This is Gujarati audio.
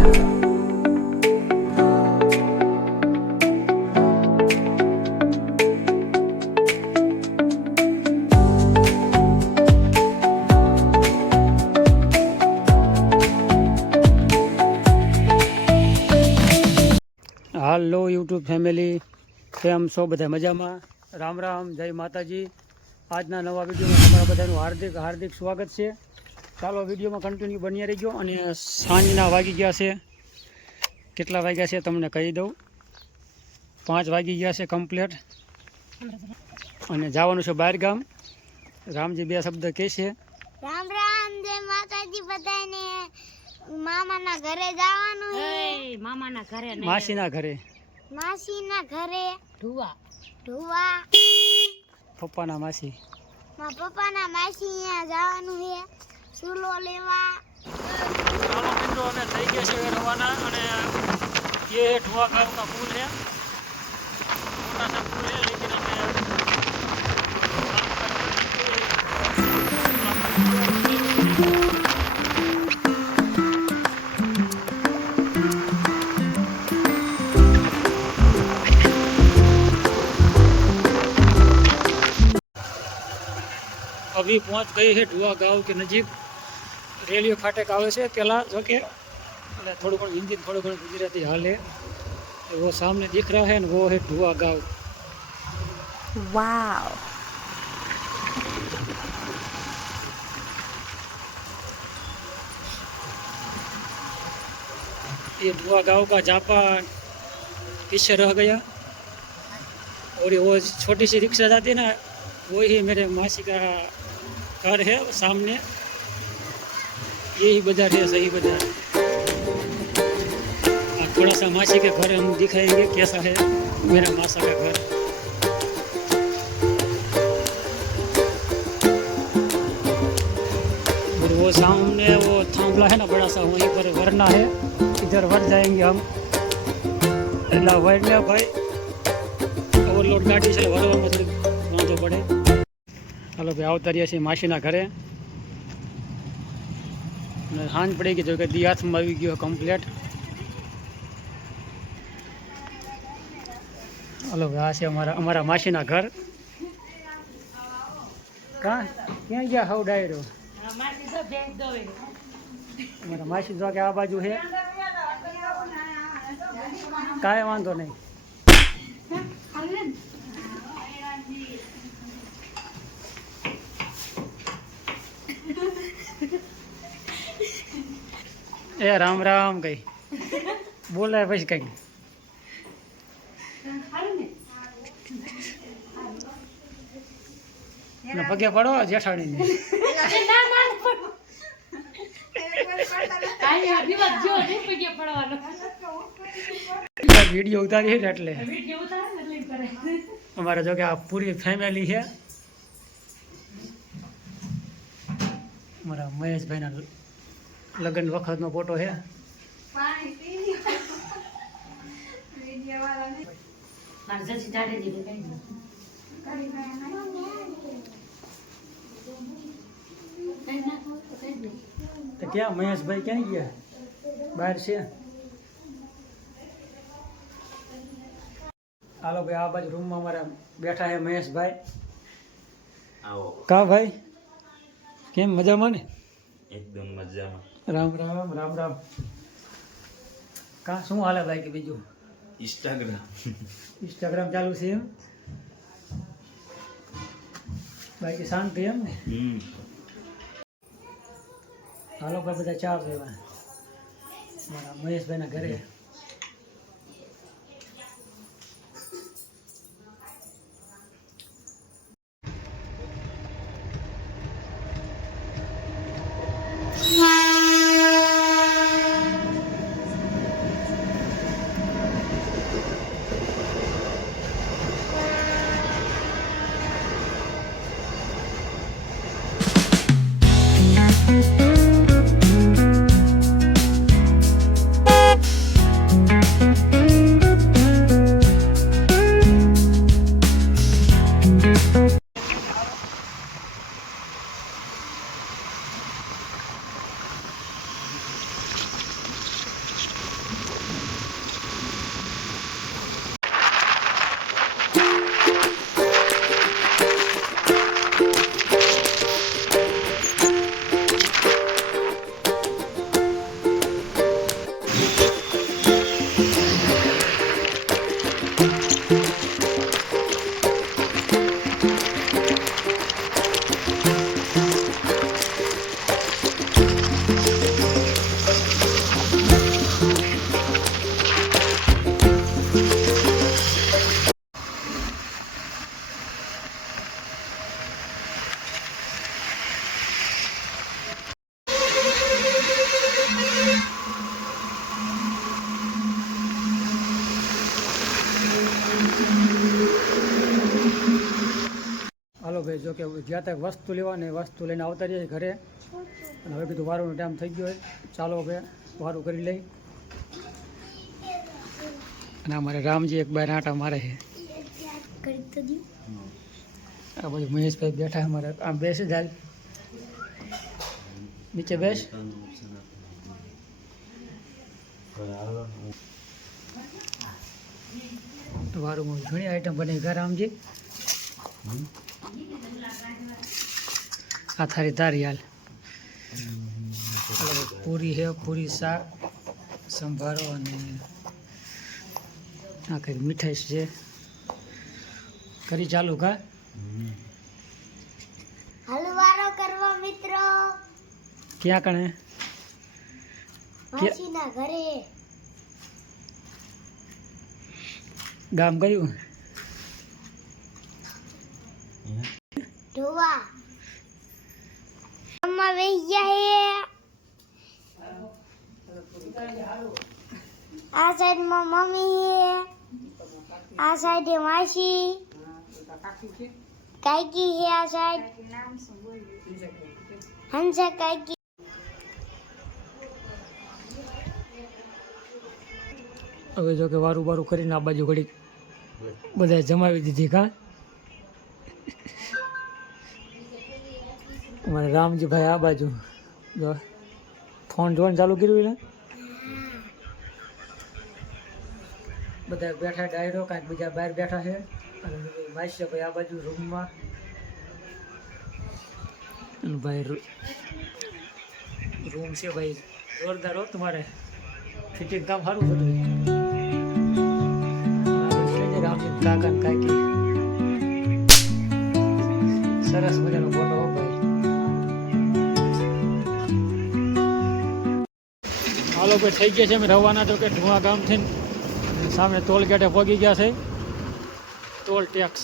હાલો યુટ્યુબ ફેમિલી, કેમ છો બધા? મજામાં? રામ રામ, જય માતાજી. આજના નવા વિડીયોમાં તમારા બધાનું હાર્દિક હાર્દિક સ્વાગત છે. ચાલો વિડીયોમાં કન્ટિન્યુ બની રહીજો. અને સાંજના વાગી ગયા છે, કેટલા વાગ્યા છે તમને કહી દઉં. 5 વાગી ગયા છે કમ્પ્લીટ. અને જવાનું છે બહાર ગામ. રામજી બે શબ્દ કહે છે. રામ રામ, જય માતાજી બધાને. મામાના ઘરે જવાનું છે. મામાના ઘરે નહીં, માસીના ઘરે. માસીના ઘરે ઢુવા ઢુવા. પપ્પાના માસી. મારા પપ્પાના માસી અહીંયા જવાનું છે ચૂલો લેવા. ચાલો મિત્રો, અમે થઈ ગયા છે રવાના. અને ये ढुआ गाँव का पुल है, छोटा सा पुल है, लेकिन अभी पहुंच गए हैं ढुआ गांव के नजीक. रेलवे फाटक आवे से पहला जो कि थोड़ा घणो हिंदी थोड़ा घणो गुजराती हाल है. वो सामने दिख रहा है ना, वो है ढुआ गांव. वाव. ये ढुआ गांव का जापा पीछे रह गया. और वो छोटी सी रिक्शा जाती ना, वही मेरे मासी का घर है सामने. यही बाजार है, सही बाजार. थोड़ा सा मासी के घर हम दिखाएंगे कैसा है मेरा मासा का घर. और वो सामने वो थांबला है ना बड़ा सा, वहीं पर वरना है. इधर वर जाएंगे हम. एला वरने भाई ओवरलोड गाड़ी છે, વરવામાં થોડી વાંધો પડે. હાલો ભાઈ, આવતા રહ્યા છીએ માસીના ઘરે. અને સાંજ પડી ગઈ, જો કે દી હાથમાં આવી ગયો કમ્પ્લેટ. હાલો ભાઈ, આ છે અમારા માસીના ઘર. ક્યાં ગયા હાવ ડાયરો? અમારા માસી જો કે આ બાજુ છે. કાંઈ વાંધો નહીં. એ રામ રામ કઈ બોલાય પછી કઈ પગે પડો જેઠાણી ને. વિડીયો ઉતારી છે એટલે અમારે જો કે આ પૂરી ફેમિલી છે. અમારા મહેશભાઈના લગ્ન વખતનો ફોટો છે. તો ક્યાં મહેશભાઈ ક્યાં ગયા? બહાર છે. હાલો ભાઈ, આ બાજુ રૂમમાં અમારા બેઠા છે મહેશભાઈ. કા ભાઈ, કેમ મજામાં ને? એકદમ મજામાં. રામ રામ રામ રામ. કા શું હાલે ભાઈ કે બીજું? ઇન્સ્ટાગ્રામ ચાલુ છે એમ? બાકી શાંતિ એમ ને? હાલો ભાઈ, બધા ચા પીવા મારા મહેશભાઈના ઘરે. જો કે જ્યાં તક વસ્તુ લેવા ને વસ્તુ લઈને આવતા રહીએ ઘરે. અને હવે કીધું વારોનો ટાઈમ થઈ ગયો હોય, ચાલો હવે વારું કરી લઈ. અને અમારે રામજી એક બાર આંટા મારે છે. આ બધું મહેશભાઈ બેઠા અમારે આમ બેસી જાય નીચે બેસ. વારુંમાં ઘણી આઈટમ બની ઘર રામજી. આ થારી તારી હાલ પૂરી છે, પૂરી શાક સંભારો અને આ કંઈક મીઠાઈ છે. કરી ચાલુ કા હલવારો કરવા મિત્રો ક્યાં કણે માસીના ઘરે. ગામ કયું? ઢોવા અમ્મા વહી ગયા હે. આ સાઈડમાં મમ્મી હે, આ સાઈડે માસી કાકી હે, આ સાઈડ હંસા કાકી. હવે જો કે વારું બારું કરીને આ બાજુ ઘડી બધા જમાવી દીધી કા. અમારે રામજીભાઈ આ બાજુ જો ફોન જોવાનું ચાલુ કર્યું ને. બધા બેઠા ડાયરો, કાંઈક બીજા બહાર બેઠા છે. અને માસી ભાઈ આ બાજુ રૂમમાં. અને ભાઈ રૂમ છે ભાઈ જોરદાર હો તમારે ફિટિંગ કામ સારું બધું. રામજી કાકા ને કાકી સરસ મજાનો ફોટો હો ભાઈ. હાલો ભાઈ થઈ ગયા છે અમે રવાના. તો કે ઢુવા ગામથી સામે ટોલ ગેટે પહોંચી ગયા છે. Toll tax